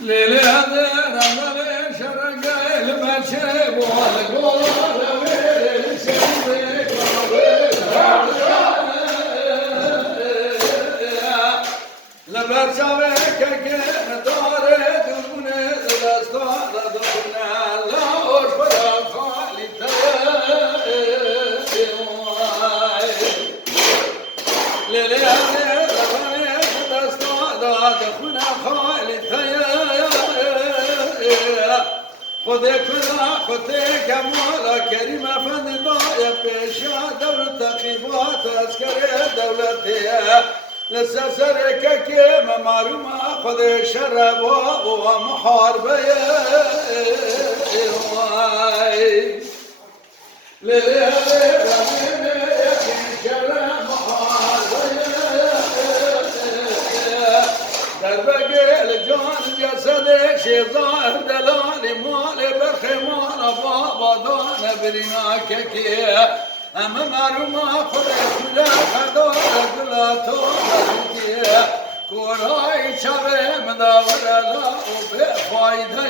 ليلي هذا رمضان شرق المشيب والقول ويل شبيك لما سابك كان داري دونه دستار دونه لا أشبه خالي ليلي هذا رمضان دستار دونه خالي خودك مولا كريم افندی دای پیشا دولت تقیبات اسکر دولتی لسسر که معلوم خود شرب و محاربه لیلی در بگل جان جسد شیزار دلال مال برخمان بابا دان برینا که اما معلوم خود خدا خدا دلاتو که کورای شب مداور لا و به فایده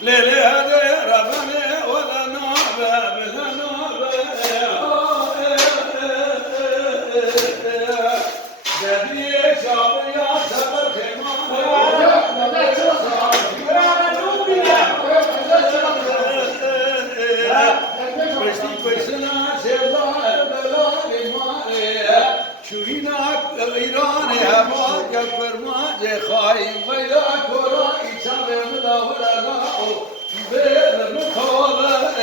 لیلی هده ربنه ولا نابه بلا نابه ایران هوا که فرماز خواهیم ویدا کرایی شب مداور الله و به مکاله